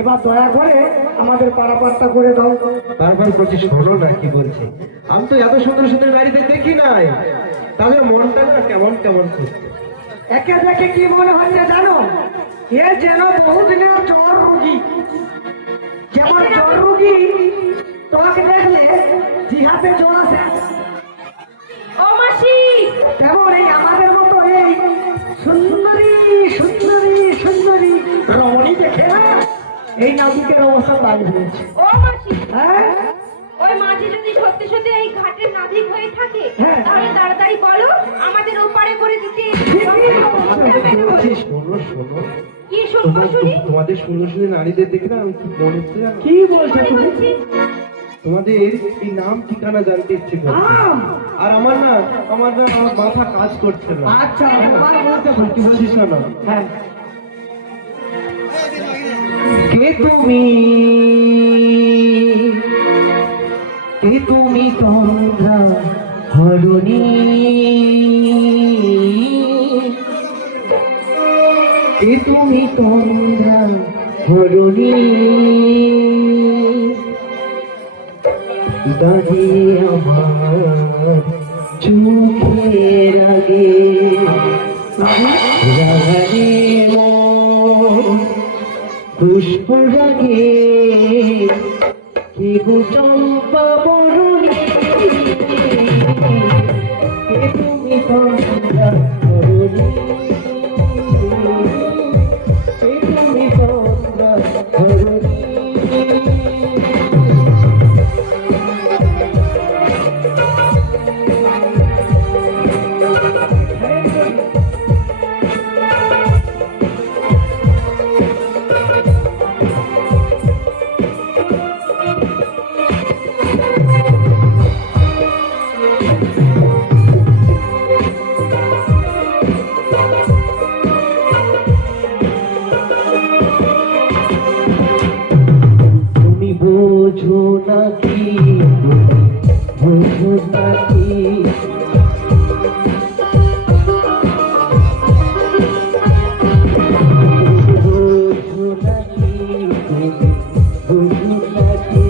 এবার দয়া করে আমাদের পারাপারটা করে দাও। তারপর বলছি শোনো না কি বলছে, আমি তো এত সুন্দর সুন্দর নারীদের দেখি নাই, তাহলে মনটা না কেমন কেমন করছে। একে দেখে কি মনে হচ্ছে জানো, এ যেন বহুদিনের জ্বর রোগী। যেমন জ্বর রোগী তোমাকে দেখলে জিহাতে জ্বর আসে, ও মাসি, তেমন এই আমাদের মতো এই সুন্দরী সুন্দরী সুন্দরী রমণী দেখে না এই নাবিকের অবস্থা দাঁড়িয়ে হয়েছে। ও মাসি, হ্যাঁ ওই মাঝি যদি সত্যি সত্যি এই ঘাটের নাবিক হয়ে থাকে, হ্যাঁ। তাহলে তাড়াতাড়ি বলো আমাদের ওপারে করে দিতে। বলছি শোনো শোনো, কি শুনবো শুনি? তোমাদের সুন্দর সুন্দর নারীদের দেখে না আমি কি মনে হচ্ছে জানো? কি বলছো মনে তুমি? হচ্ছে তোমাদের এই নাম ঠিকানা জানতে ইচ্ছে করছে। আম। আর আমার মাথা কাজ করছে না। আচ্ছা আমার বলতে কি বলছিস শোনো, হ্যাঁ কে তুমি, কে তুমি তন্দ্রা হরণী, কে তুমি তন্দ্রা হরণী, দাঁড়িয়ে আমার চোখের আগে রাগারে মন পুষ্প রাগে, কে গো চম্পা বরণী, কে তুমি তন্দ্রা হরণী, কে তুমি তন্দ্রা হরণী। তুমি বোঝো নাকি, বোঝো নাকি, বোঝো নাকি, বোঝো নাকি,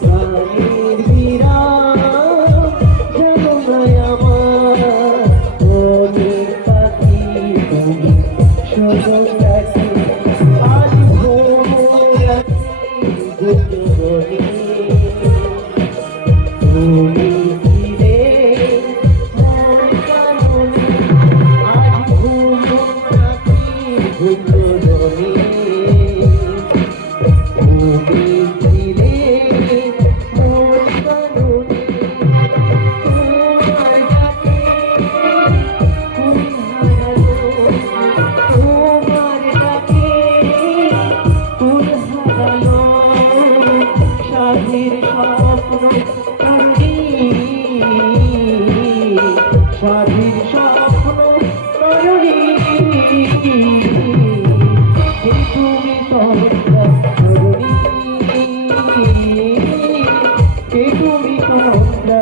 প্রাণের বিরাম জানো না আমার, অনেক পাখি তুমি শোনো নাকি, আজ ভোর তুমি ফিরে মন কামনে, আজ ঘুমো নাকি ঘুমোনি, তুমি ফিরে মন কামনে, তোমার ডাকে ঘুম হারালো, তোমার ডাকে ঘুম হারালো, সাধের স্বপ্ন কান্দি, সাধের স্বপ্ন কান্দি, তুমি তন্দ্রা হরণী, কে তুমি তন্দ্রা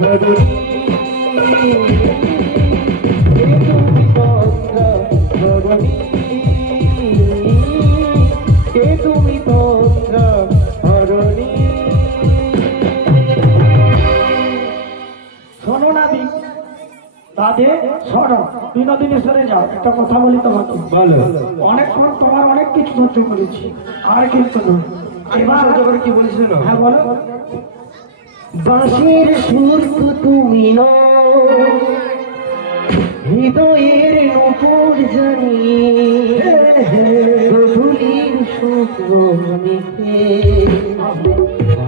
হরণী, কে তুমি তন্দ্রা হরণী, কে তুমি তন্দ্রা হরণী। শোনো নাবিক, তাদের সরো বিনোদিনী সরে যাও। একটা কথা বলি তোমাকে, বলো, অনেকক্ষণ তোমার অনেক কিছু সহ্য করেছি, আর কিন্তু নয়। এবার সহ্য করে কি বলছিল? হ্যাঁ বলো। বাঁশির সুর তো তুমি নও, হৃদয়ের নূপুর জানি, গধূলির শুক্র মিখে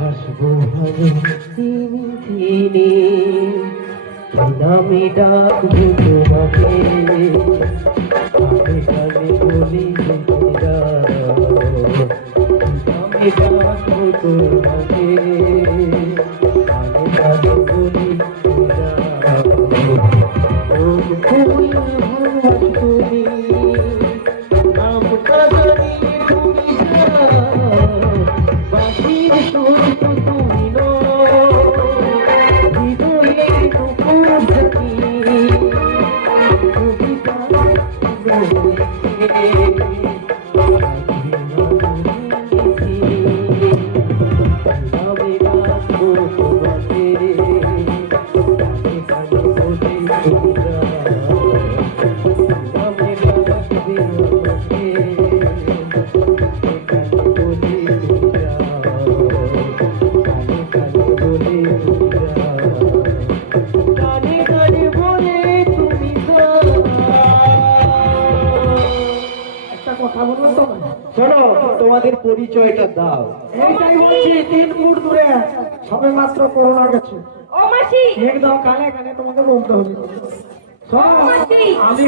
আসবো ভালো দিনে দিনে, নামে ডাকবো তোমাকে, কানে কানে বলি নামে ডাকবো তোমাকে, কানে কানে বলি ফুল ভাস তুমি, আমটা জানি তুমি বাঁশির সুর তো তুমি নও, হৃদয়ের নূপুর জানি, কবিতা কথা বলবো তো শোনো, তোমাদের পরিচয়টা দাও। এইটাই বলছি 3 ফুট দূরে সবে মাত্র করোনা গেছে ও মাসি, একদম কানে কানে তোমাকে বলতে হবে শোনো, আমি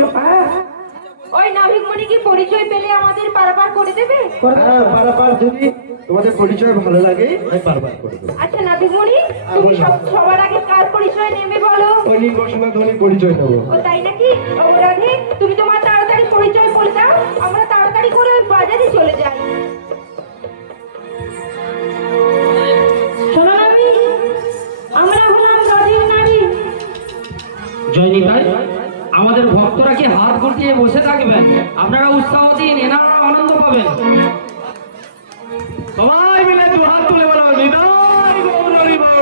ওই নাভিকমণি কি পরিচয় পেলে আমাদের পারাপার করে দেবে? হ্যাঁ, বারবার যদি তোমাদের পরিচয় ভালো লাগে আমি বারবার করে দেবো। আচ্ছা নাভিকমণি, তুমি সবার আগে কার পরিচয় নেবে বলো? ওই নির্বাসনা ধ্বনির পরিচয় নেবো। ও তাই নাকি? ও রাধে, তুমি তোমার তাড়াতাড়ি পরিচয় বলে দাও, আমরা তাড়াতাড়ি করে ওই বাজারে চলে যাই। শোনো নাভি, আমরা হলাম নদীর নারী। জয়নিতাই, আমাদের ভক্তরা কি হাত গুটিয়ে বসে থাকবেন? আপনারা উৎসাহ দিন, এনারা আনন্দ পাবেন। সবাই মিলে দু হাত তুলে বলো, নিতাই গৌর হরি বল।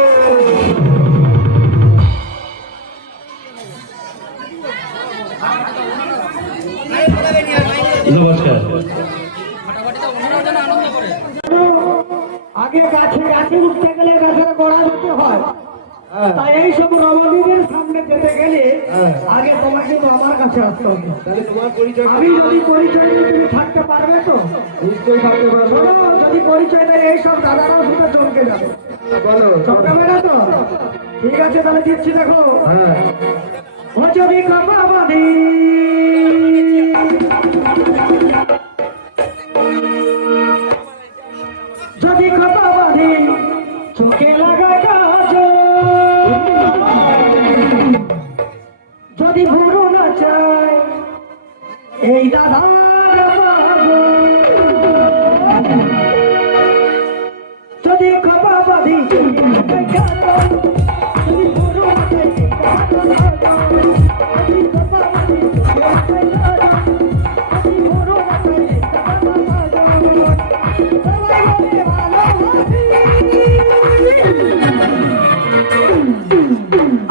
নমস্কার। আগে গাছে গাছে উঠতে গেলে গাছের গোড়া যেতে হয় তাই এই সব রমণীদের সামনে যেতে গেলে আগে তোমাকে তো আমার কাছে আসতে হবে তাহলে তোমার পরিচয় আমি যদি পরিচয় দিই তুমি থাকতে পারবে তো নিশ্চয়ই থাকতে পারবো। শোনো, যদি পরিচয় দেয় এইসব দাদারাও শুধু চমকে যাবে বলো। চমকে না তো ঠিক আছে তাহলে দিচ্ছি দেখো হ্যাঁ, ও যদি কাপা বাঁধি যদি কাপা বাঁধি চোখে লাগা কাজ যদি ভুরু না চায় এই দাদার বাবু। যদি কাপা বাঁধি যদি ভুরু না চায় এই দাদার বাবু। যদি কাপা বাঁধি যদি ভুরু না চায় এই দাদার বাবু। সবাই বলে ভালোবাসি।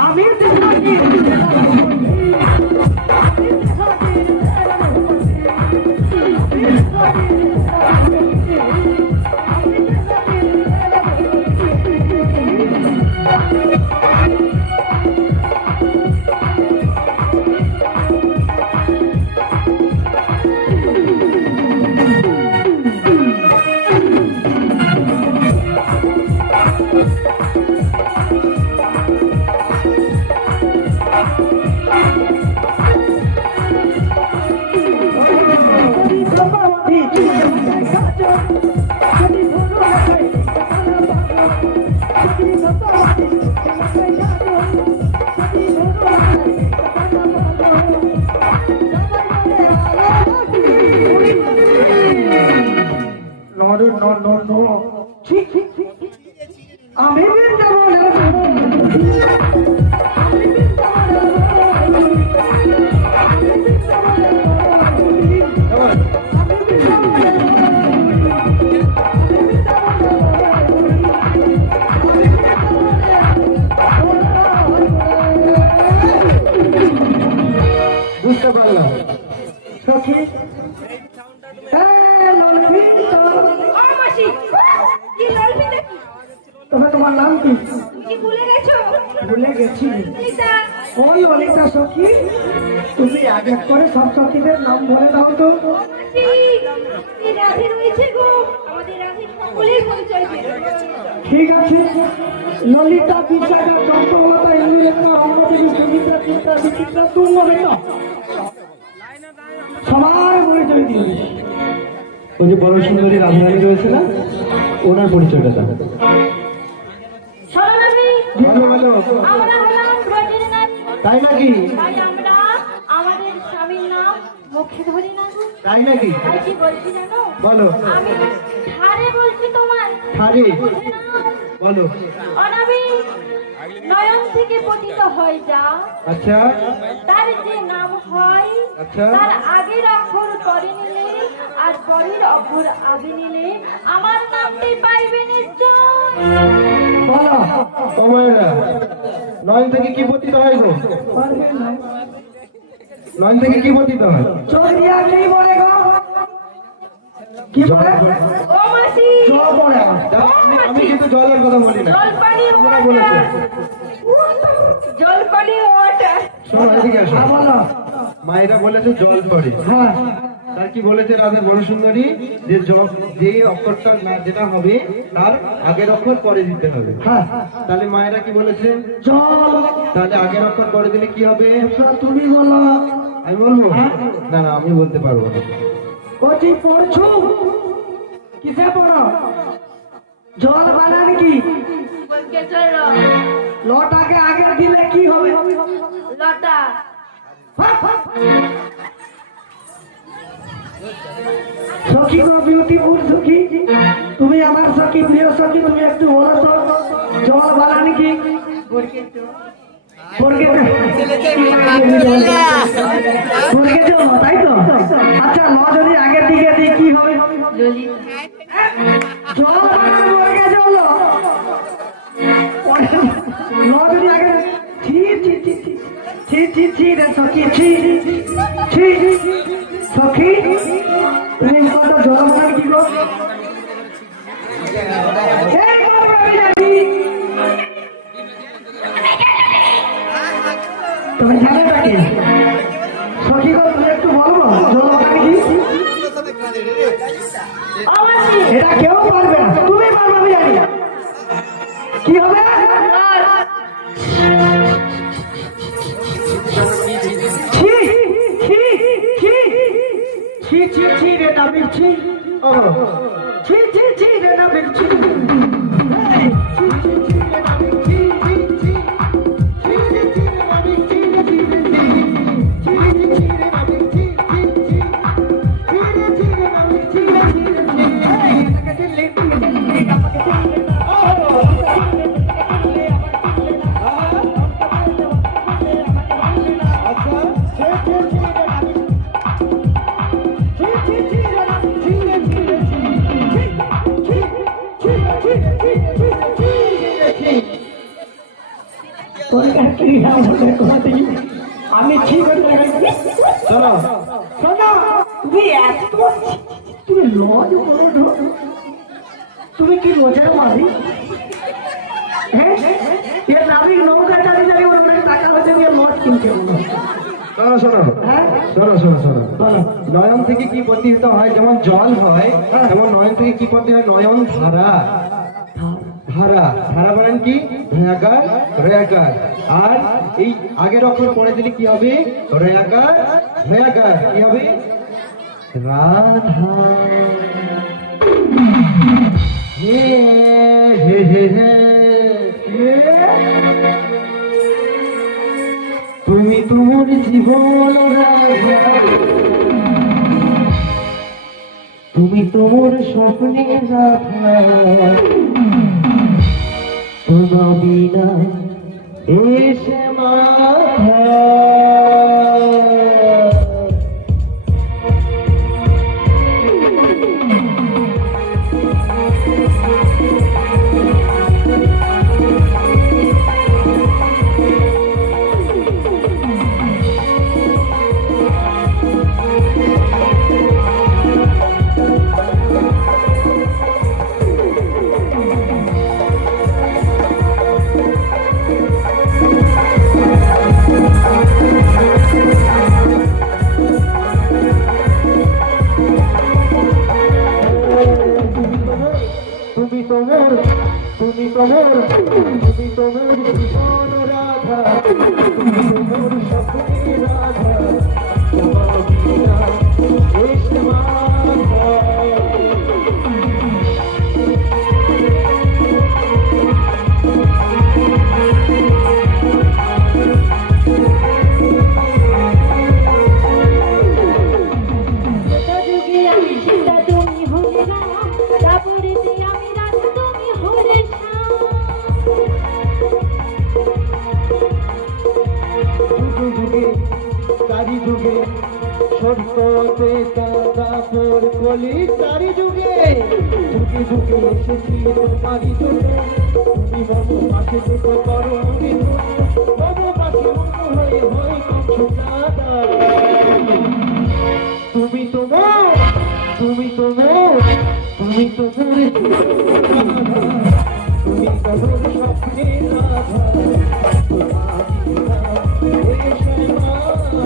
আমি দেখাচ্ছি আমি বুঝতে পারলাম। সখী ও মাসি, কি ললপিটা কি? তবে তোমার নাম কি? কি ভুলে গেছো? ভুলে গেছি। ললিতা। ও ললিতা সখী, তুমি এক এক করে সব সখীদের নাম বলে দাও তো। মাসি, এই রাধে রয়েছে গো, আমাদের রাধে সকলের পরিচয় দেবে। ঠিক আছে, ললিতা, বিশাখা, চন্দ্রলতা, ইন্দ্রিতা, অন্নদেবী, সুমিত্রা, চিত্রা, বিচিত্রা, তুঙ্গবেতা সবার পরিচয় দিয়ে দিই। ওই যে বড় সুন্দরী রাজধানী রয়েছে না, ওনার পরিচয়টা দাও। শোনো নাভি, ভালো ভালো। আমরা হলাম ব্রজের নারী। তাই নাকি? তাই আমরা আমাদের স্বামীর নাম মুখে ধরি না গো। তাই নাকি? তাই কি বলছি জানো? বলো। আমি ধারে বলছি তোমার, থারি বুঝে নাও। বলো। অনাবি নয়ন থেকে পতিত হয়ে যা, আচ্ছা তার যে নাম হয় আচ্ছা। তার আগের অক্ষর পরে নিলে আর পরের অক্ষর আগে নিলে আমার নামটি পাইবে নিশ্চয়। বলো। কমায়রা নয়ন থেকে কি পতিত হয় গো? পারবে না। নয়ন থেকে কি পতিত হয়? চোখ দিয়া কি বলে গো? কি বলে? ও মাসি, জল পড়ে। আমি কিন্তু জলের কথা বলি না। জল পানি তোমরা বলেছো। জল পানি ওয়াটার। শোনো এদিকে আসো। হ্যাঁ, বলো। মায়েরা বলেছে জল পড়ে। হ্যাঁ, তার কি বলেছে রাধা বনসুন্দরী যে যে অক্ষরটা না যেটা হবে তার আগের অক্ষর পরে দিতে হবে। হ্যাঁ তাহলে মায়েরা কি বলেছে? জল। তাহলে আগের অক্ষর পরে দিলে কি হবে? তুমি বলো। আমি বলবো? হ্যাঁ। না না, আমি বলতে পারবো না। কোচি পড়ছো? কিসে পড়ো? জল বানান কি? লটাকে আগে দিলে কি হবে? লতা। সখী গো বিউটিফুল সখী, তুমি আমার সখী, প্রিয় সখী, তুমি একটু বলো তো জল বানান কি? তাই তো? আচ্ছা ন যদি আগের দিকে দিই কি হবে? জল বানান বর্গে জল। ন যদি আগে ছি ছি ছি ছি ছি ছি ছি রে সখী ছি ছি সখী, তুমি কত জল বানান কি গো? এই বল বাবি, তুমি জানো নাকি? সখী গো তুমি একটু বলবো জল বানান কি? এটা কেউ পারবে না, তুমি পারবে, আমি জানি। কি হবে? ছি ছি ছি ছি ছি ছি রে নাবির ছি। ও ছি ছি ছি রে নাবির ছি। ছি ছি ছি রে নাবির ছি ছি ছি। ছি ছি ছি রে নাবির ছি ছি ছি। ছি ছি ছি রে নাবির ছি ছি ছি। ছি ছি রে নাবির ছি ছি আমি ঠিক শোনো, শোনো, তুমি এত তুমি লজ করো, তুমি কি লজের মারি? হ্যাঁ এর নাবিক নৌকা চালিয়ে চালিয়ে ওর কাছে টাকা হচ্ছে নিয়ে লজ কিনতে হবে। শোনো শোনো হ্যাঁ শোনো শোনো শোনো, বলো। নয়ন থেকে কি প্রতিহিত হয়? যেমন জল হয় তেমন নয়ন থেকে কি করতে হয়? নয়ন ধারা। ধারা, ধারা বলেন কি? ভয়াকার রয়াকার। আর এই আগের অক্ষর পড়ে দিলে কি হবে? রয়াকার ভয়াকার। কি হবে? রাধা। হে হে হে হে। তুমি তোমার জীবন রাধা, তুমি তোমার স্বপ্নে রাধা, তোমার বিনা এসে মাথা। তুমি তোমার জীবন রাধা, তুমি তোমার স্বপ্নে রাধা, তোমার বিনা এসে মাথা। চারি যুগে সত্যতে দাদাপুর কলি, চারি যুগে যুগে যুগে এসেছি তোমারই জন্য। তুমি মম পাশে দুটো করো, মম পাশে মম হয়ে হয়ে কিছু দাদা। তুমি তোমার তুমি তোমার তুমি তোমার তুমি তোমার স্বপ্নে রাধা, তোমার বিনা এসে মাথা।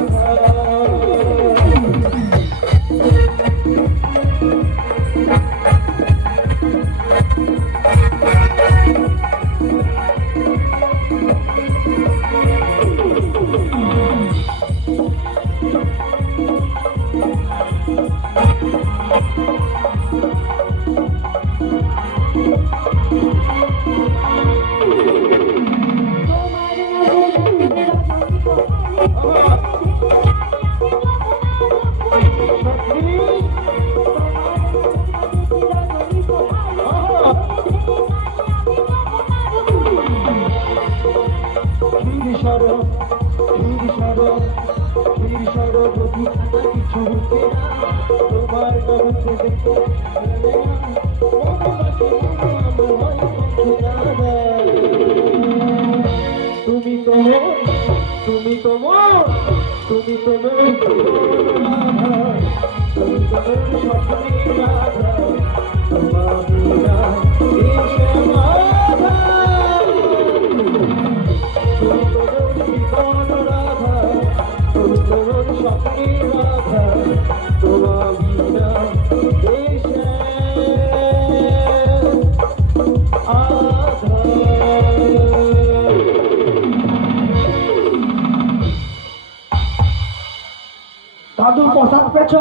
দাদু প্রসাদ পেছ?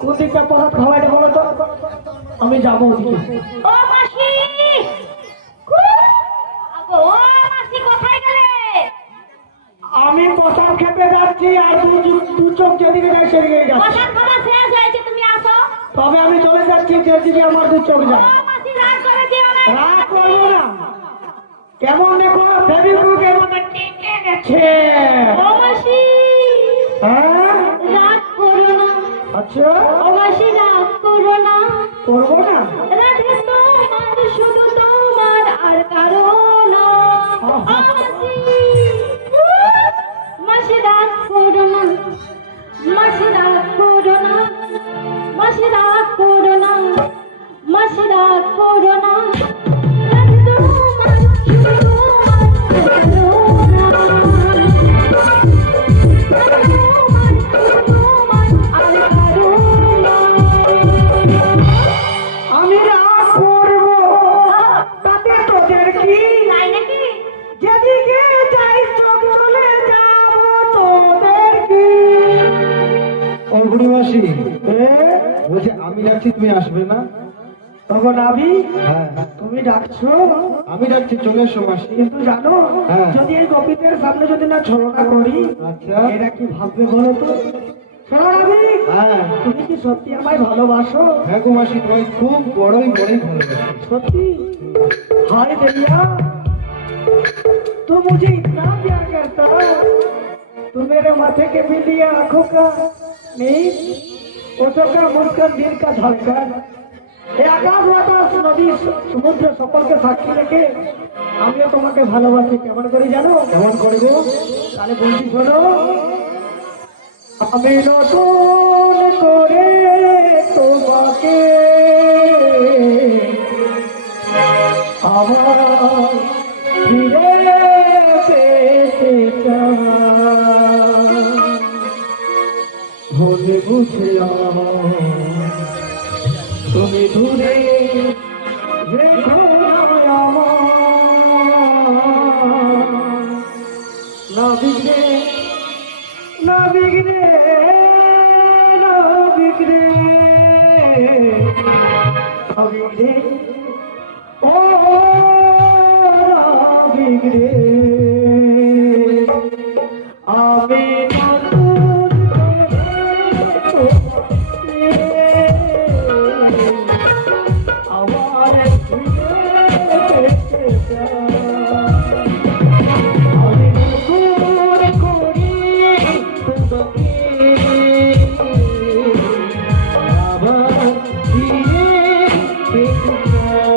কোন দিকটা প্রসাদ খাওয়াইতে বলো তো, আমি যাবো ওদিকে। ও মাসি, আগো ও মাসি কোথায় গেলে? আমি প্রসাদ খেতে যাচ্ছি, আর দু চোখ যেদিকে যায় সেদিকে যাচ্ছি। প্রসাদ খাওয়া শেষ হয়েছে, তুমি আসো। তবে আমি চলে যাচ্ছি যেদিকে আমার দু চোখ যায়। ও মাসি রাগ করে যেও না। রাগ করবো না। কেমন দেখো ফেবিকুইকের মতো টিকে গেছে। ও মাসি হ্যাঁ রাগ করো না। আচ্ছা ও মাসি রাগ করো না। করবো না। রাধে তোমার, শুধু তোমার, আর কারো না। ও মাসি, মাসি রাগ করো না, মাসি রাগ করো না, মাসি রাগ করো না, মাসি রাগ করো না। রাধে তোমার, শুধু তোমার, আর কারো না। রাধে তোমার, শুধু তোমার, আর কারো না। আমি রাগ করবো, তাতে তোদের কি? তাই নাকি? যেদিকে যাই চোখ চলে যাবো, তোদের কি? ও বুড়িমাসি, এ, বলছি আমি যাচ্ছি, তুমি আসবে না? তখন আমি, হ্যাঁ তুমি ডাকছো, আমি যাচ্ছি, চলে এসো মাসি। কিন্তু জানো হ্যাঁ। যদি এই গোপীদের সামনে যদি না ছলনা করি, আচ্ছা এরা কি ভাববে বলো তো? শোনো রাবি, হ্যাঁ তুমি কি সত্যি আমায় ভালোবাসো? হ্যাঁ গো মাসি, তোমায় খুব বড়ই ভালোবাসি। सच्ची हाय दैया तू मुझे इतना प्यार करता, तू मेरे माथे के बिंदिया आंखों का नहीं, ओठों का मुस्कान, दिल का धड़कन, এই আকাশ বাতাস নদী সমুদ্র সকলকে সাক্ষী রেখে আমিও তোমাকে ভালোবাসি। কেমন করে জানো? কেমন করে গো? তাহলে বলছি শোনো, আমি নতুন করে তোমাকে আবার ফিরে পেতে চাই। ভুলে বুঝলাম তুমি দূরে রেখো না আমার, না বিগড়ে না বিগড়ে না বিগড়ে না বিগড়ে ও না বিগড়ে। আমি নতুন করে আমার ফিরে পেতে চাই। আমি নতুন করে তোমাকে আবার ফিরে পেতে চাই।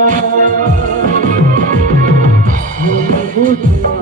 ভুলে বুঝলাম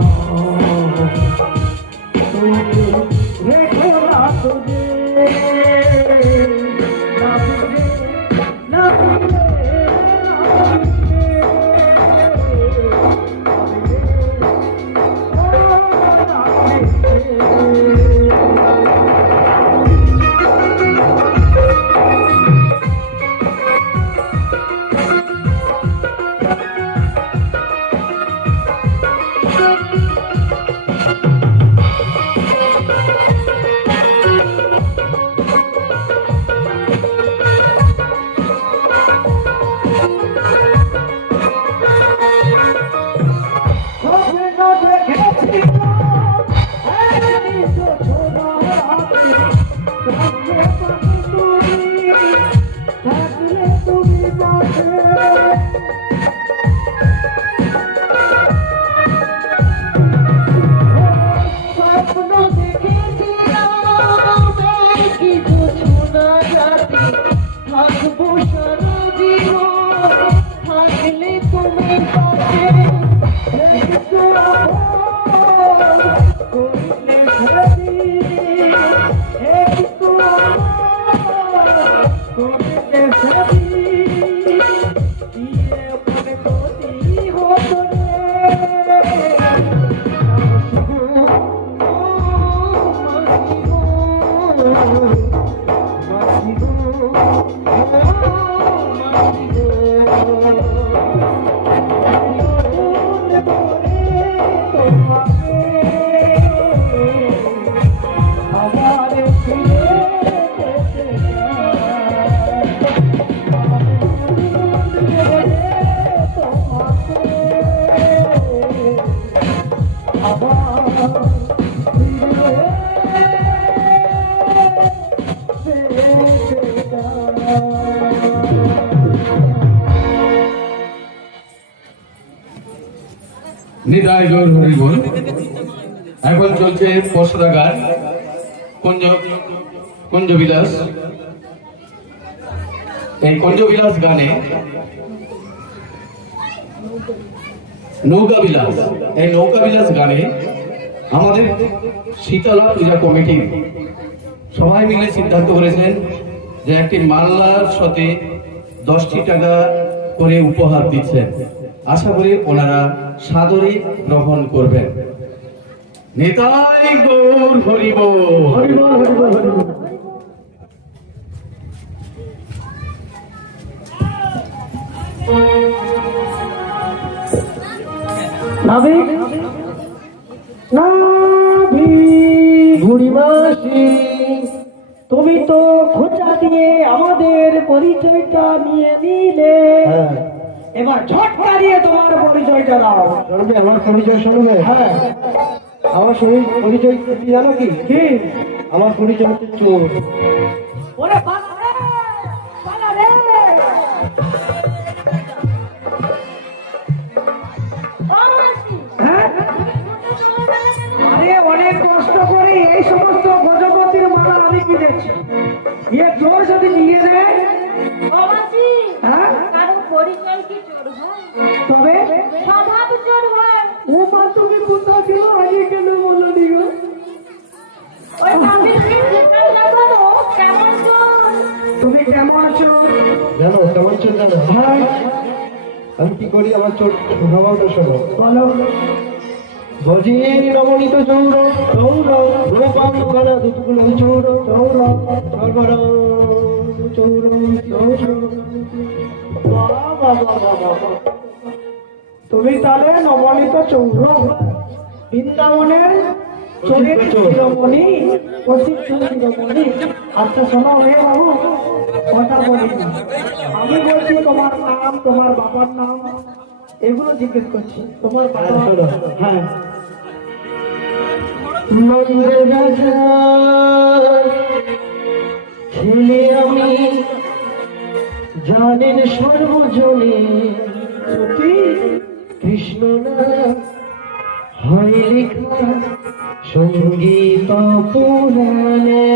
নিতাই গৌর হরি বল। এখন চলছে পশরাগার কুঞ্জবিলাস। এই কুঞ্জবিলাস গানে নৌকাবিলাস, এই নৌকাবিলাস গানে আমাদের শীতলা পূজা কমিটি সবাই মিলে সিদ্ধান্ত করেছেন যে একটি মাল্লার সাথে 10টি টাকা করে উপহার দিচ্ছেন। আশা করি ওনারা সাদরে গ্রহণ করবেন। নিতাই গৌর হরি বল। নাবিক নাবিক বুড়িমাসি, তুমি তো খোঁচা দিয়ে আমাদের পরিচয়টা নিয়ে নিলে, এবার ঝটকা দিয়ে তোমার পরিচয়টা দাও। শুনবে আমার পরিচয়? শুনবে? হ্যাঁ, আমার পরিচয় কি জানো কি? কি? আমার পরিচয় হচ্ছে চোর। ওরে পালা রে, পালা রে। হ্যাঁ? আরে অনেক কষ্ট করে এই সমস্ত গজপতির মালা আমি কিনেছি। এ চোর যদি নিয়ে নেয়, বাবাজি, হ্যাঁ, কারো পরিচয় কি চোর হয়? তবে স্বভাব চোর হয়। ও মা, তুমি কোথাও ছিল আগে কেন বলো নি গো? ওই নাবিককে জিজ্ঞাসা করো কেমন চোর। তুমি কেমন আছো? জানো কেমন চোর জানো? হ্যাঁ, আমি কি করি? আমার চোর স্বভাবটা শোনো। বলো। ভজি রমণীত চৌর চৌর রূপাং করা দুধগুলো চৌর চৌর সর্বর চৌর চৌর। বাহ, বাহ, বাহ, বাহ, বাহ, বাহ। তুমি তাহলে নবনীত চৌর, বৃন্দাবনের চোরের শিরোমণি, প্রশিক্ষণ শিরোমণি। আচ্ছা শোনো হে বাবু, কথা বলি না। আমি বলছি তোমার নাম, তোমার বাবার নাম, এগুলো জিজ্ঞেস করছি। তোমার বাবা? হ্যাঁ, নন্দের রাজা ছেলে আমি, জানেন সর্বজনে সত্যি? কৃষ্ণ না হয় লেখা সঙ্গীত পুরাণে।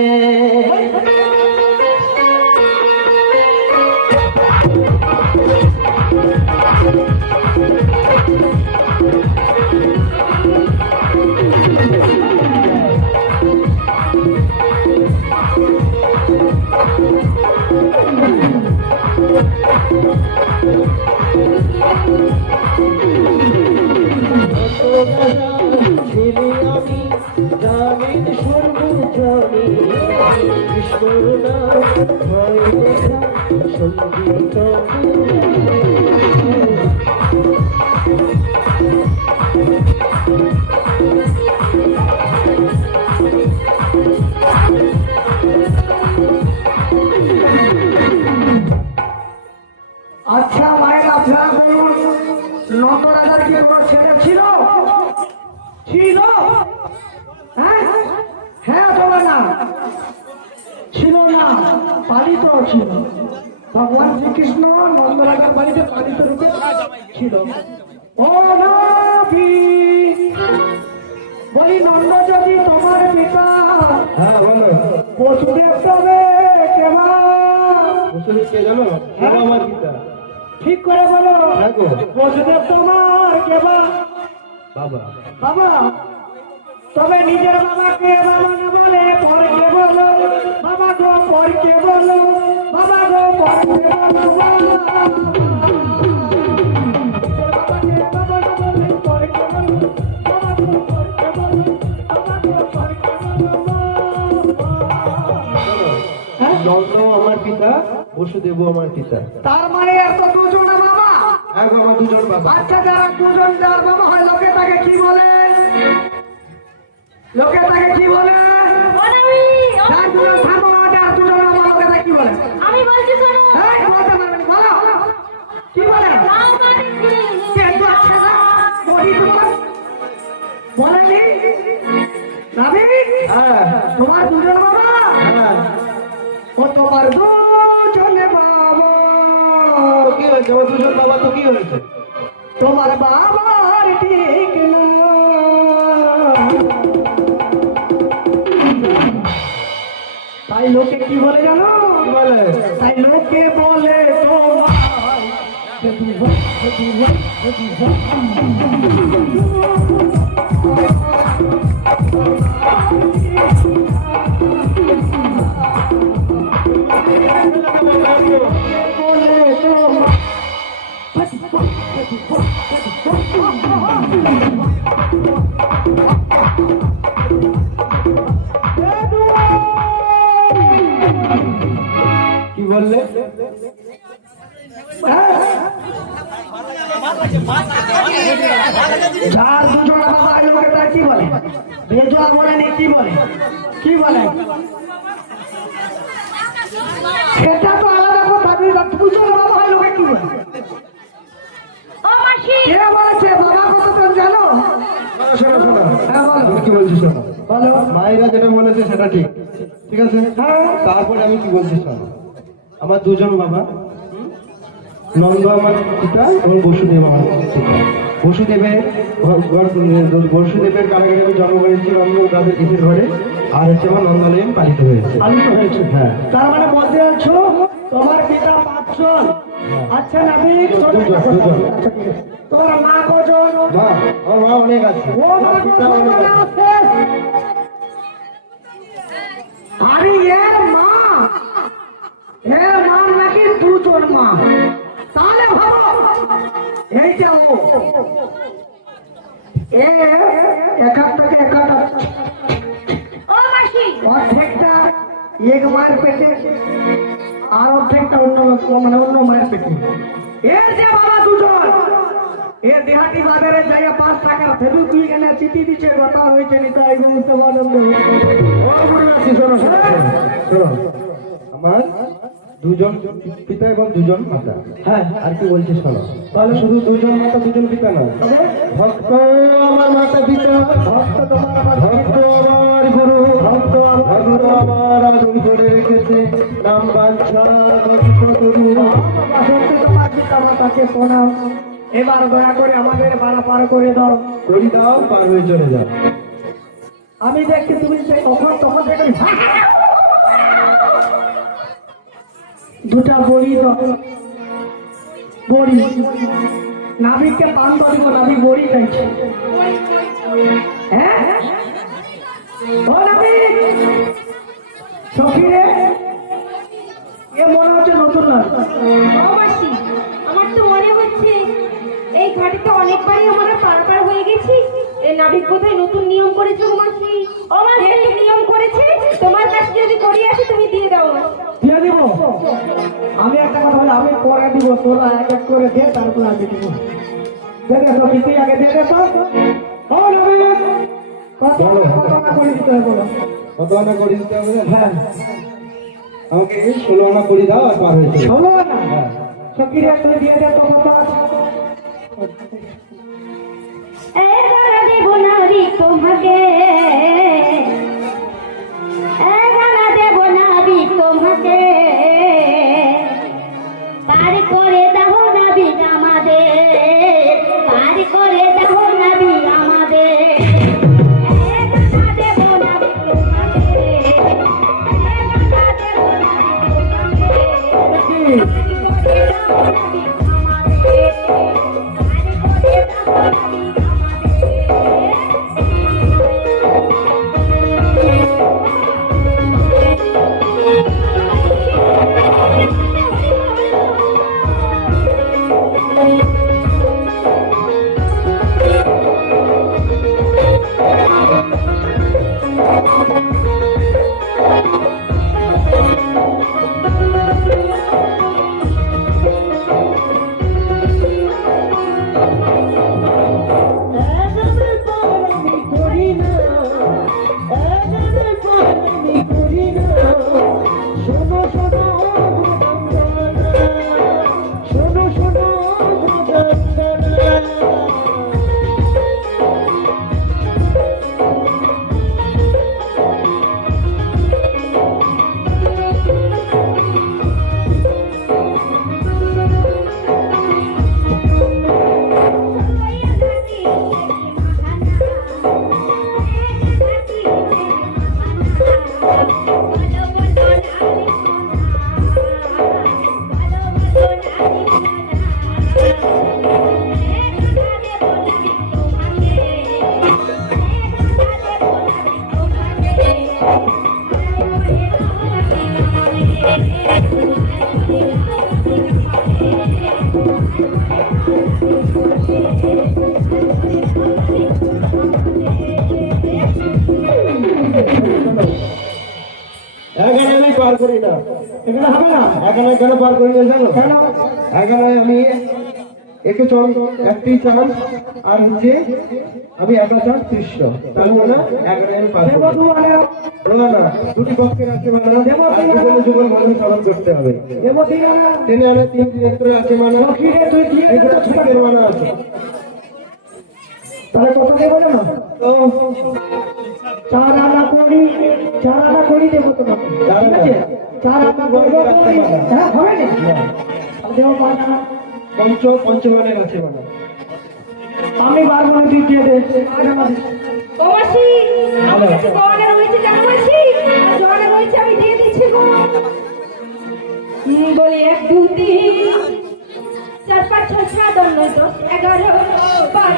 ছেলে আমি, জানেন সর্বজনে কৃষ্ণ না হয় লেখা সঙ্গীত পুরাণে। আচ্ছা মায়ের আপনারা বলুন, নন্দরাজার কি কোনো ছেলে ছিল? ছিল? হ্যাঁ, হ্যাঁ অথবা না? ছিল না, পালিত ছিল। ভগবান শ্রীকৃষ্ণ নন্দরাজার বাড়িতে পালিত রূপে ছিল। ও নাভি, বলি নন্দ যদি তোমার পিতা, হ্যাঁ বলো। বসুদেব তবে কেবা? বসুদেব কে জানো? আমার পিতা। ঠিক করে বলো। দেখো বসুদেব তোমার কেবা? বাবা। বাবা, তবে নিজের বাবাকে বাবা না বলে পরকে বলো। বাবা গো পরকে বলো, বাবা গো নন্দ আমার পিতা, বসুদেব আমার পিতা। তার মানে এত দুজনে বাবা। এক বাবা, দুজন বাবা। আচ্ছা, যারা দুজন যার বাবা হয় লোকে তাকে কি বলে? লোকে তাকে কি বলে? যার দুজন থাকবো যার দুজন বাবা লোকে তাকে কি বলে? আমি বলছি শোনো। এই, বলতে পারবেন, বলো। কি বলে? কিন্তু আচ্ছা না, বলি তোমার। বলেনি? নাবি? হ্যাঁ, তোমার দুজন বাবা? হ্যাঁ। ও তোমার দুজনে বাবা। তো কি হয়েছে? আমার দুজন বাবা, তো কি হয়েছে? তোমার বাবার ঠিক না। তাই লোকে কি বলে জানো? কি বলে? তাই লোকে বলে তোমার বলে তোমার কি বললে? যার দুজন বাবা লোকে তার কি বলে? বেজোয়া বলে নি, কি বলে? কি বলে? সেটা তো আলাদা কথা। দুজন বাবা হয় লোকে কি বলে? ও মাসি, কে বলেছে বাবা কথা তুমি জানো? শোনো, শোনো। হ্যাঁ, বলো। আমি কি বলছি শোনো। বলো। মায়েরা যেটা বলেছে সেটা ঠিক, ঠিক আছে? তারপরে আমি কি বলছি শোনো। আমার দুজন বাবা, নন্দ আমার পিতা এবং বসুদেব আমার পিতা। বসুদেবের কারাগারে আমি জন্ম করেছি, নন্দ তাদের দেশের ঘরে, আর হচ্ছে আমার নন্দালয়ে পালিত হয়েছে। পালিত হয়েছে। হ্যাঁ। তার মানে বলতে যাচ্ছ তোমার পিতা 5 জন। আচ্ছা নাবি, দুজন। তোমার মা কজন? মা, আমার মা অনেক আছে। ও মা পিতা কজন অনেক আছে। আছে? আরে এর মা নাকি দুজন মা? তাহলে ভাবো এইটা ও একাত্তরকে একাত্তর ও মাসি, অর্ধেকটা এক মায়ের পেটে আর অর্ধেকটা অন্য মানে অন্য মায়ের পেটে। এর যে বাবা দুজন, এ দেহাটি বাজারে যাইয়া 5 টাকার ফেবুকুই এনে চিঠি দিচ্ছে, কথা হয়েছে নিতা এই মুহূর্তে আনন্দ। শোনো, শোনো, শোনো। আমার দুজন পিতা এবং দুজন মাতা। হ্যাঁ, আর কি বলছি শোনো। তাহলে শুধু দুজন মাতা দুজন পিতা নয়, ভক্ত আমার মাতা পিতা, ভক্ত তোমার ভক্ত আমার গুরু, ভক্ত আমার আদর করে রেখেছে, নাম বাঞ্ছা ভক্ত গুরু। সত্যি তোমার পিতা মাতাকে প্রণাম। এবার দয়া করে আমাদের বাড়া পার করে দাও। করি দাও, পার হয়ে চলে যাও। আমি দেখছি তুমি যে কখন তখন দেখি দুটা বড়ি দাও। বড়ি নাবিককে পান দিব, নাবিক বড়ি চাইছে। হ্যাঁ, ও নাবিক, সখী রে, এ মনে হচ্ছে নতুন না। ও মাসি, আমার তো মনে হচ্ছে এই ঘাটিতে অনেকবারই আমরা পারাপার হয়ে গেছি। এই নাবিক কোথায় নতুন নিয়ম করেছে গো মাসি? ও মাসি, নিয়ম করেছে, তোমার কাছে যদি করিয়ে আসে তুমি দিয়ে দাও মাসি। দিয়ে দিব। আমি একটা কথা বলি, আমি পরে দিব, তোরা এক এক করে দে, তারপর আমি দিব। দেখে সখী, তুই আগে দেখে তো। ও নাবিক, কত বলো। কত না করে দিতে হবে বলো। কত আনা করে দিতে হবে না? হ্যাঁ, আমাকে 16 আনা করে দাও, আর পার হয়ে চলে যাও। শোনো না, হ্যাঁ। সখী রে তুই দিয়ে দে তো কত আছে। এগারা দেব নাবিক তোমাকে, এগারা দেব নাবিক তোমাকে, পার করে দাও নাবিক আমাদের, পার করে দাও নাবিক আমাদের। এগারা দেব নাবিক তোমাকে, এগারা দেব নাবিক তোমাকে, পার করে দাও নাবিক আমাদের, পার করে দাও নাবিক আমাদের। এখানে হবে না। এখানে কেন পার করি না জানো? কেন? এখানে আমি একে চল একটি চান্স, আর হচ্ছে আমি একা চান্স 300, তাহলে মানে এখানে আমি পার দেব করবো। তো মানে না না, দুটি পক্ষের আছে মানে যুগল মানুষ পালন করতে হবে। দেব দিন না। ট্রেনে আনে 3 ডিরেক্টর আছে মানে লক্ষ্মীরে তুই দিয়ে এগুলো ছুটের মানে আছে। তাহলে কত দেব জানো? তো 4 আনা করি দেব তোমাকে। ঠিক আছে? 4 আনা করবো তুমি। হ্যাঁ হবে না? দেব 5 আনা। পঞ্চমানের আছে মানে আমি পারবো না, তুই দিয়ে দে। 5 আনা দিস। ও মাসি আমার কাছে গয়না রয়েছে জানো মাসি, আর গয়না রয়েছে আমি দিয়ে দিচ্ছি গো। বলে 1 2 3 4 5 6 7 8 9 10 11 12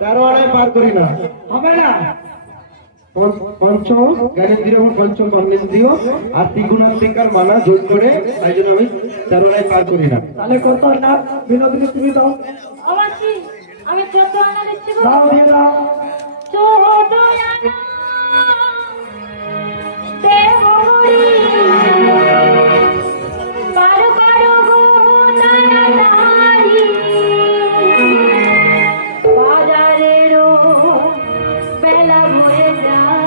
তেরো আনায় পার করি না। হবে না। পঞ্চম জ্ঞানেন্দ্রিয় এবং পঞ্চম কর্মেন্দ্রিয় আর ত্রিগুণাত্মিকার মানা যোগ করে, তাই জন্য আমি 13 আনায় পার করি না। তাহলে কত না? বিনোদিনী তুমি দাও। ও মাসি আমি 14 আনা দিচ্ছি গো। দাও দিয়ে দাও। 14 আনা দেব বারো বারো গো তাড়াতাড়ি বাজারেরও বেলা হয়ে যায়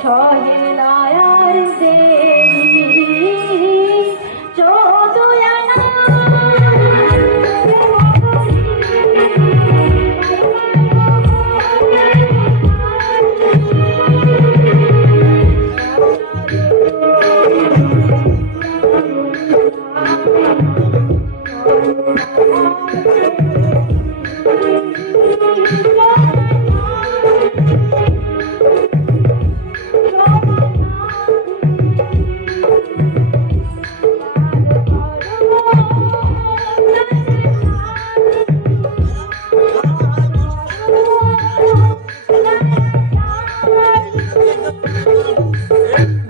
সহেলায়ার দেবী 14 আনা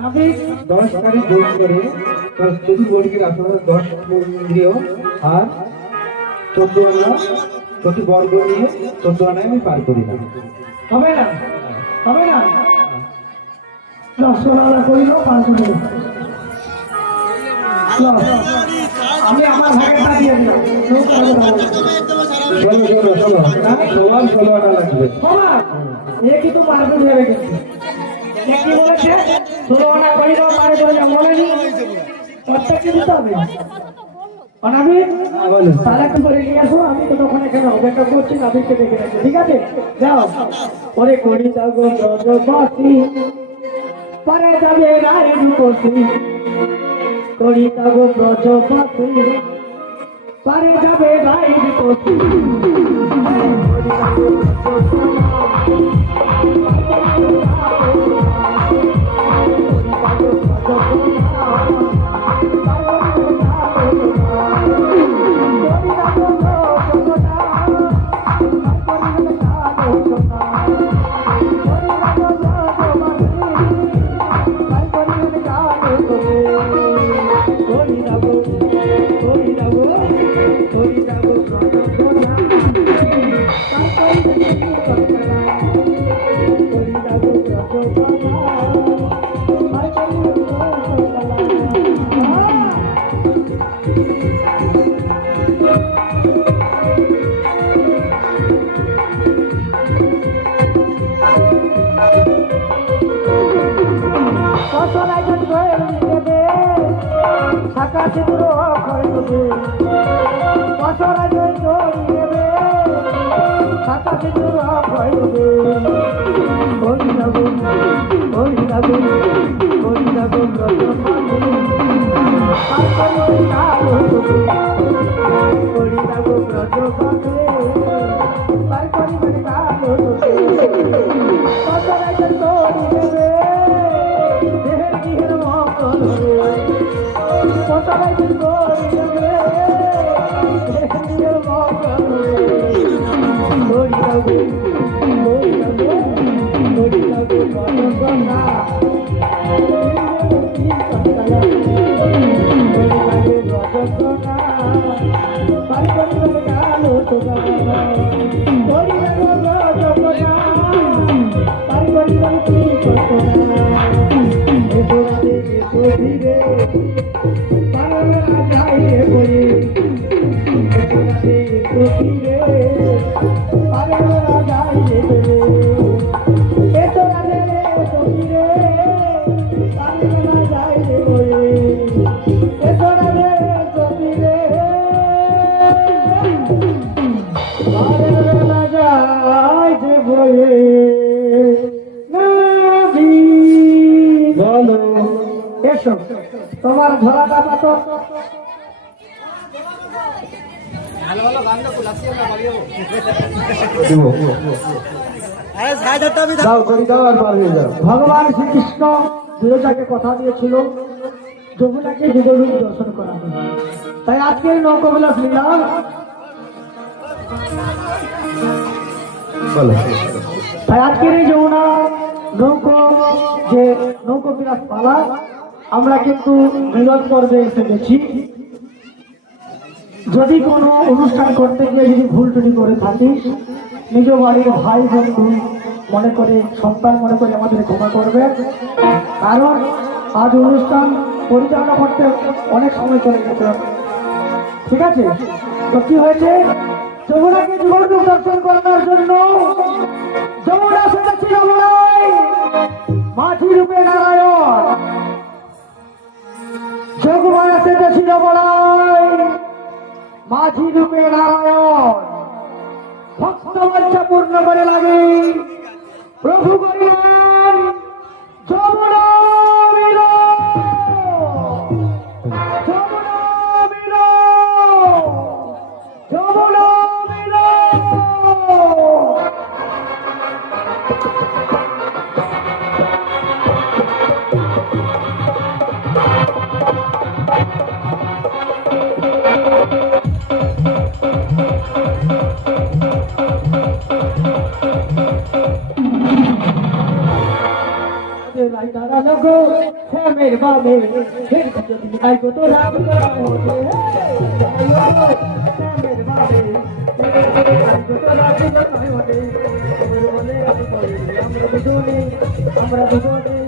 আমি 10 তারিখ যোগ করে চতুর্বর্গের আসলে 10 ইন্দ্রিয় আর 14 আনা প্রতি বর্গ নিয়ে 14 আনায় আমি পার করি না। হবে না। হবে না। 10 আনা করি না, 5 দেব। আমি আমার ভাগেরটা দিয়ে দিলাম। শোনো সমান 16 আনা লাগবে। বাবা, এ কি তো মারবে ধরে গেছে। এ কি বলেছে? 16 আনা করি না, মারে চলে যা বলেনি। প্রত্যেককে দিতে হবে। অনাবি বলো। তাহলে একটু করে নিয়ে আসো, আমি তো তখন এখানে অপেক্ষা করছি, নাবিককে ডেকে রাখছি। ঠিক আছে, যাও। ওরে করি দাও গো ব্রজবাসী, পরে যাবে রায় রূপসী। করি দাও গো ব্রজবাসী, পরে যাবে রায় রূপসী। করি দাও গো ব্রজবাসী, সাদা সিঁদুর অক্ষয় দেবে বছরা জয় জড়ি দেবে সাদা সিঁদুর অক্ষয় দেবে হরি রাগো হরি রাগো হরি রাগো ব্রত পাবে কালো দেবে হরি রাগো ব্রত পাবে পার করিবে কালো দেবে বছরা জয় জড়ি দেবে দেহের গৃহের মঙ্গল হবে বছরা জয় জড়ি দেবে দেহের গৃহের মঙ্গল হবে হরি রাগো হরি রাগো হরি রাগো ব্রত গঙ্গা এসো তোমার ধরাটা পাতো দাও করি দাও আর পার হয়ে যাও। ভগবান শ্রীকৃষ্ণ বিরজাকে কথা দিয়েছিল যমুনাকে যুগলরূপ দর্শন করাবে, তাই আজকের নৌকবিলাস লীলা বলো তাই আজকের এই যমুনা নৌকো যে নৌকো বিলাস পালা আমরা কিন্তু মিলন পর্বে এসে গেছি। যদি কোনো অনুষ্ঠান করতে গিয়ে যদি ভুল টুটি করে থাকি নিজ বাড়ির ভাই বন্ধু মনে করে সন্তান মনে করে আমাদের ক্ষমা করবে, কারণ আজ অনুষ্ঠান পরিচালনা করতে অনেক সময় চলে গেছে। ঠিক আছে, তো কি হয়েছে, যমুনাকে যুগলরূপ দর্শন করার জন্য যমুনা সেটা ছিল মাঝি রূপে নারায়ণ, যোগমায়া সেটা ছিল মাঝি রূপে নারায়ণ। ভক্ত বাঞ্ছা পূর্ণ করে লাগে প্রভু করিলেন যমুনা মিলন, যমুনা মিলন, যমুনা মিলন। দাঁড়ালো শ্যামের বামে তো রাম শ্যামের বামে আমরা দুজনে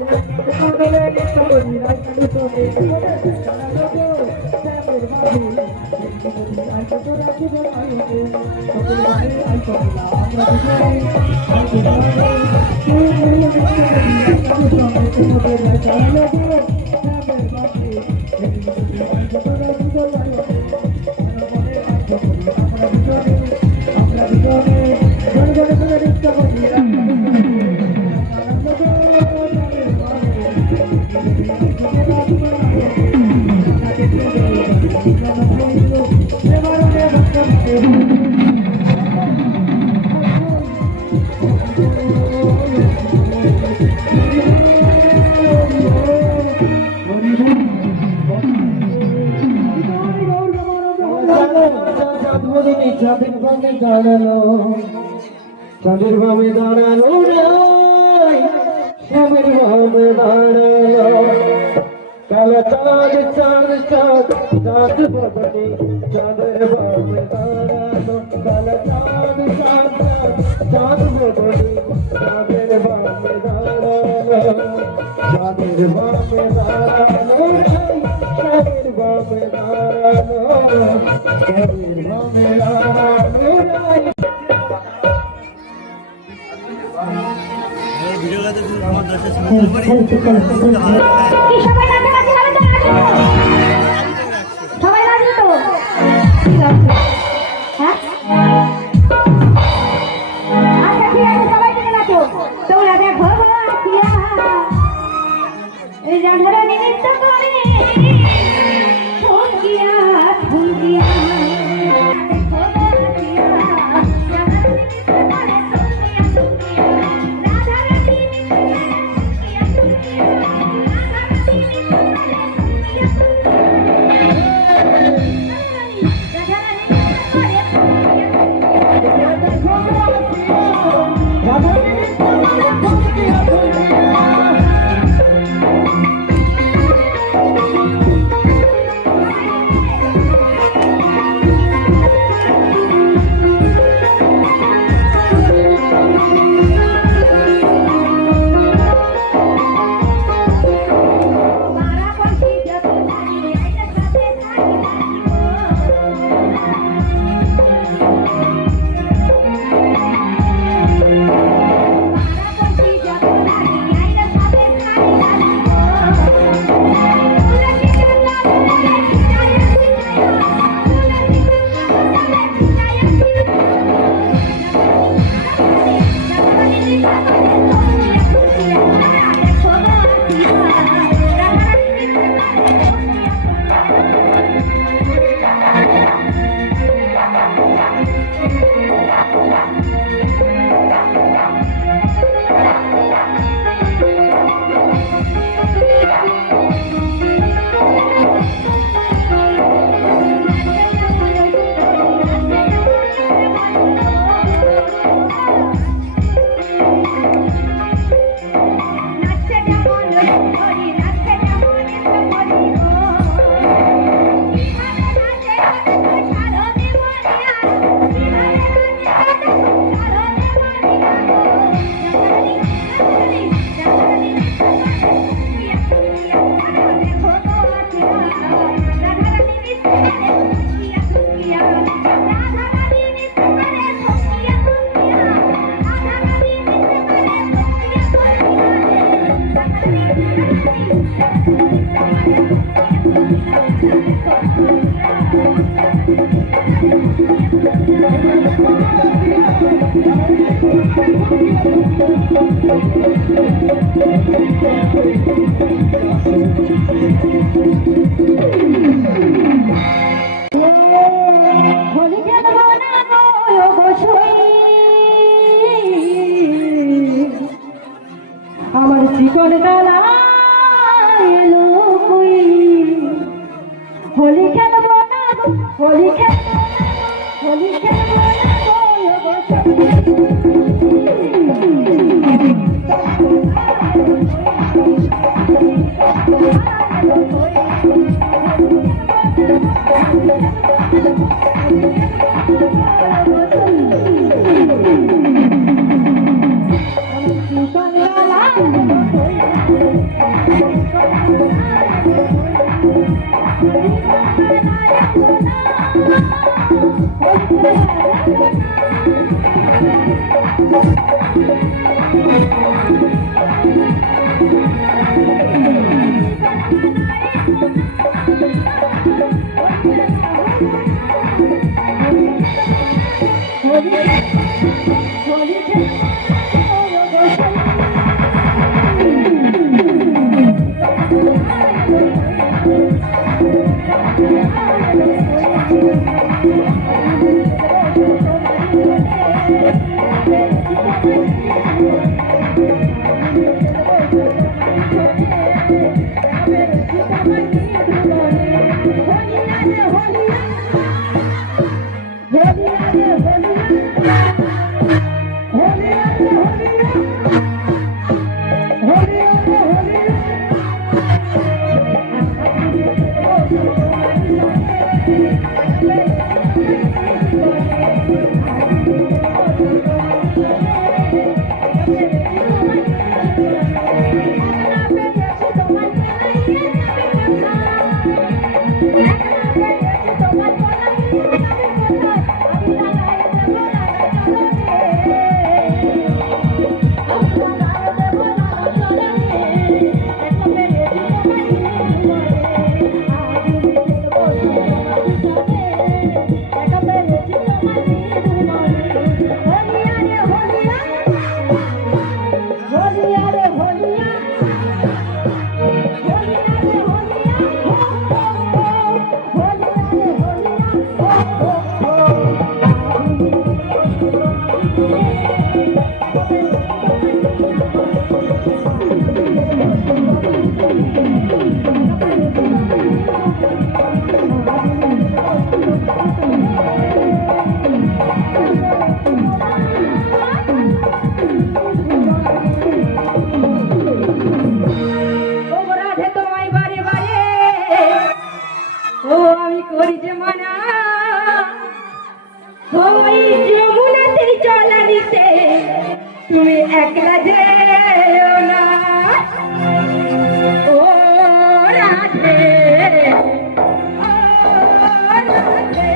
চাঁদের বামে দাঁড়ালো, চাঁদের বামে দাঁড়ালো শ্যামের বামে দাঁড়ালো, কালা চাঁদ চাঁদ চাঁদ চাঁদ বদলে চাঁদের বামে দাঁড়ালো, কালা চাঁদ চাঁদ চাঁদ চাঁদ বদলে চাঁদের বামে দাঁড়ালো, চাঁদের বামে দাঁড়ালো শ্যামের বামে দাঁড়ালো, শ্যামের বামে দাঁড়ালো। কি সবাই নাচে নাচে হবে তো? ঠিক আছে হ্যাঁ আচ্ছা ঠিক আছে সবাই ঠিক নাচো তোমরা দেখো আখিয়া এই জানরা নিমিত্ত করে ঠুকিয়া ঠুকিয়া হোলি খেলবো না গো বসই আমার চিকন গলা এলো কই হোলি খেলবো না হোলি খেলবো না হোলি খেলবো না গো বসই ভোলিয়া রে ভোলিয়া ভোলিয়া রে ভোলিয়া ভোলিয়া রে ও রাধে তোমায় বারে বারে ও আমি করি যে মানা ওই যমুনাতে চলা দিতে তুমি একলা যেও না ও রাধে ও রাধে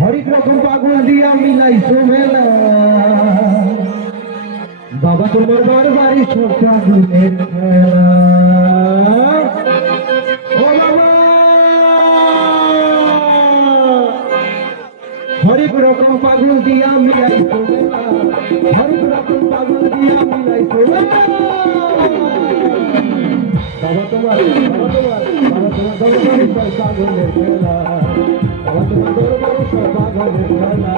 হরিক রকম পাগল দিয়া মিলাইছো মেলা বাবা তোমার দরবারে সব পাগলের খেলা ও বাবা হরিক রকম পাগল দিয়া মিলাইছো মেলা হরিক রকম পাগল দিয়া মিলাইছো মেলা বাবা তোমার দরবারে সব পাগলের খেলা বাবা তোমার দরবারে সব পাগলের খেলা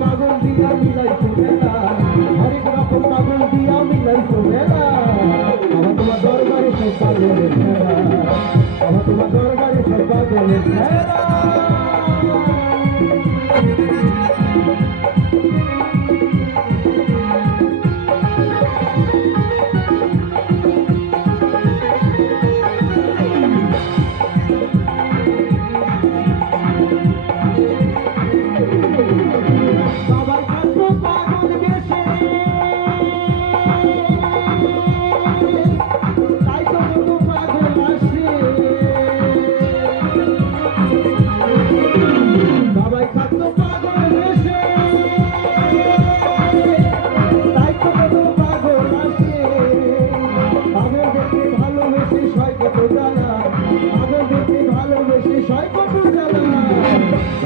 পাগল দিয়া মিলাইছো মেলা হরেক রকম পাগল দিয়া মিলাইছো মেলা বাবা তোমার দরবারে সব পাগলের খেলা বাবা তোমার দরবারে সব পাগলের খেলা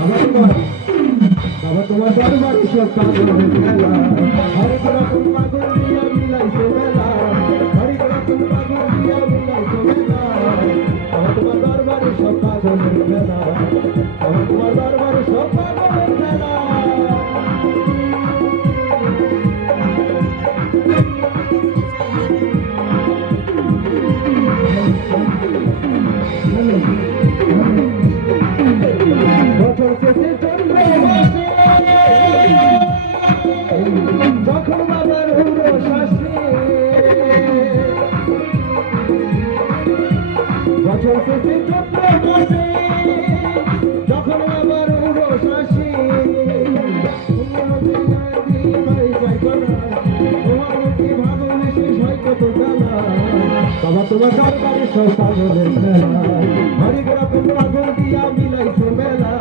বাবা তোমার দরবারে সব পাগলের খেলা হরেক রকম পাগল দিয়া মিলাইছো মেলা হরেক রকম পাগল দিয়া মিলাইছো মেলা বাবা তোমার দরবারে সব পাগলের খেলা বাবা তোমার দরবারে সব পাগলের খেলা বছর শেষে চন্দ্র মাসে যখন বাবার উরস আসে বছর শেষে চন্দ্র মাসে যখন বাবার উরস আসে বাবা তোমার দরবারে সব পাগলের খেলা হরেক রকম পাগল দিয়া মিলাইছো মেলা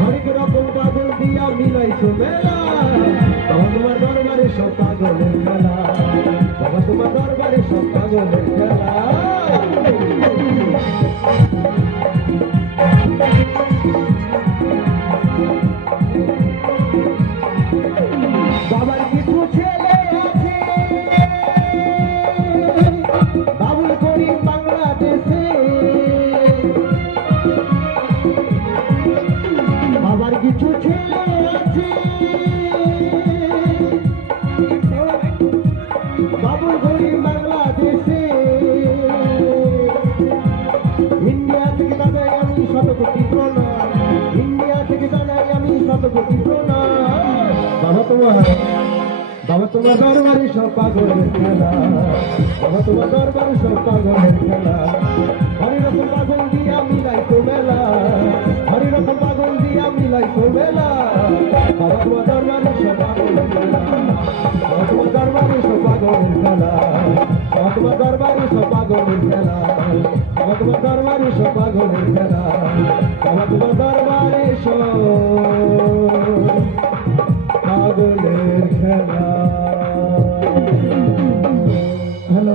হরেক রকম পাগল দিয়া মিলাইছো মেলা বাবা তোমার দরবারে সব পাগলের খেলা বাবা তোমার দরবারে সব পাগলের খেলা বাবার কিছু ছেলে আছে বাবুল করিম বাংলাদেশে বাবার কিছু ছেলে আছে বাবুল করিম বাংলাদেশে ইন্ডিয়া থেকে জানাই আমি শতকোটি প্রণাম ইন্ডিয়া থেকে জানাই আমি শতকোটি প্রণাম বাবা তোমার দরবারে সব পাগলের খেলা বাবা তোমার দরবারে সব পাগলের খেলা হরি রকম পাগল দিয়া মিলাইছো মেলা হরি রকম পাগল দিয়া মিলাইছো মেলা বাবা তোমার দরবারে সব পাগলের খেলা বাবা তোমার দরবারে সব পাগলের খেলা বাবা তোমার দরবারে সব পাগলের খেলা বাবা তোমার দরবারে সব পাগলের খেলা বাবা তোমার দরবারে সব পাগলের খেলা হ্যালো